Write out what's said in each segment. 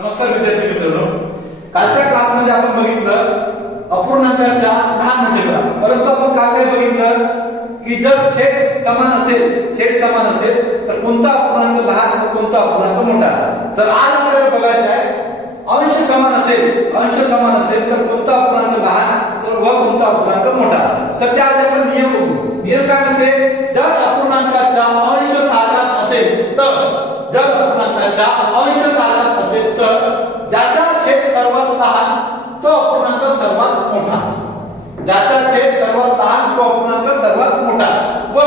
नमस्कार विद्यार्थी मित्रांनो. कालच्या क्लासमध्ये आपण बघितलं अपूर्णांकाच्या दहा म्हणजे परंतु आपण काय काय बघितलं? की जर छेद समान असेल छेद समान असेल तर कोणता अपूर्णांक लहान तर कोणता अपूर्णांक मोठा? तर आज आपल्याला बघायचं आहे अंश समान असेल अंश समान असेल तर कोणता अपूर्णांक लहान तर व कोणता अपूर्णांक मोठा? तर त्या आधी आपण नियम नियम काय म्हणते? जर सर्वात लहान तो अपूर्णांक सर्वात मोठा. ज्याचा छेद सर्वात लहान तो अपूर्णांक सर्वात मोठा. व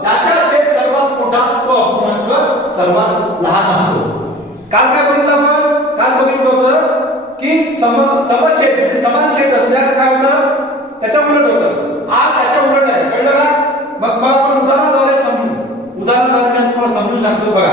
ज्याचा छेद सर्वात मोठा तो अपूर्णांक सर्वात लहान असतो. काल काय बघितलं आपण? काल बघितलं होतं की सम समछेद म्हणजे समान छेद असल्यास काय होतं? त्याच्या उलट होतं. हा त्याच्या उलट आहे. कळलं का? मग मला आपण उदाहरणाद्वारे समजू उदाहरणाद्वारे मी तुम्हाला समजून सांगतो बघा.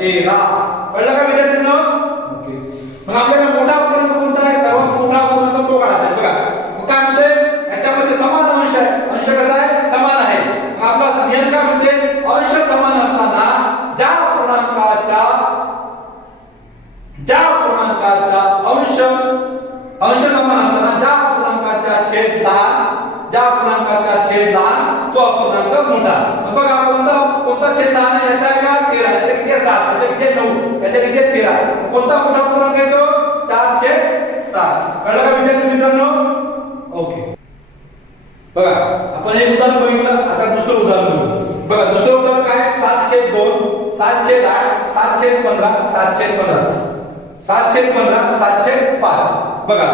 तेरा. कळलं का विद्यार्थ्यांनो? ओके. मग आपल्याला मोठा अपूर्णांक कोणता आहे? सर्वात मोठा अपूर्णांक तो काढायचा आहे. बघा मग काय म्हणते याच्यामध्ये समान अंश आहे. अंश कसा आहे? समान आहे. मग आपला नियम काय म्हणते अंश समान असताना ज्या अपूर्णांकाच्या ज्या पूर्णांकाचा अंश अंश समान असताना ज्या पूर्णांकाचा छेद लहान ज्या पूर्णांकाचा छेद लहान तो अपूर्णांक मोठा. बघा कोणता कोणता छेद लहान आहे? याचा आहे का? तेरा. याचा किती आहे सात याचा किती आहे नऊ याचा किती आहे तेरा मग कोणता मोठा पूर्णांक येतो चारशे सात. कळलं का विद्यार्थी मित्रांनो? ओके बघा आपण एक उदाहरण बघितलं आता दुसरं उदाहरण बघू. बघा दुसरं उदाहरण काय? सातशे दोन सातशे आठ सातशे पंधरा सातशे पंधरा. सातशे पंधरा सातशे पाच. बघा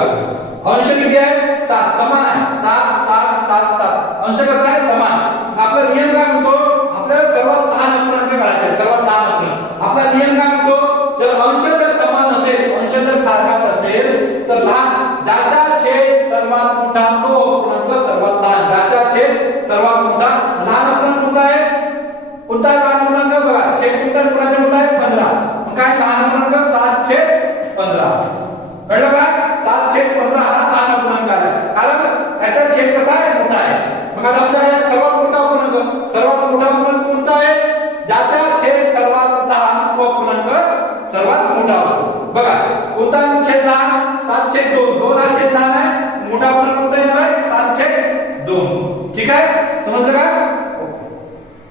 अंश किती आहे? सात. समान आहे. सात सात सात सात. अंश कसा आहे? समान. आपला नियम काय म्हणतो? आपल्याला सर्वात लहान अपूर्णांक काढायचे आहे, सर्वात लहान अपूर्णांक आपला नियम काय म्हणतो जर अंश जर समान असेल अंश जर सारखाच असेल तर लहान ज्याचा छेद सर्वात मोठा तो अपूर्णांक सर्वात लहान ज्याचा छेद सर्वात मोठा लहान अपूर्णांक कोणता आहे कोणता आहे लहान अपूर्णांक बघा छेद कोणत्या अपूर्णांक मोठा आहे पंधरा मग काय लहान अपूर्णांक सात छेद पंधरा कळलं का सात छेद पंधरा हा लहान अपूर्णांक आहे कारण त्याचा छेद कसा आहे मोठा आहे मग आता आपल्याला सर्वात मोठा अपूर्णांक सर्वात मोठा अपूर्णांक कोणता आहे? ज्याचा छेद सर्वात लहान व गुणांक सर्वात मोठा असतो बघा कोणता छेद लहान? सात छेद दोन. दोन हा छेद लहान आहे मोठा गुणांक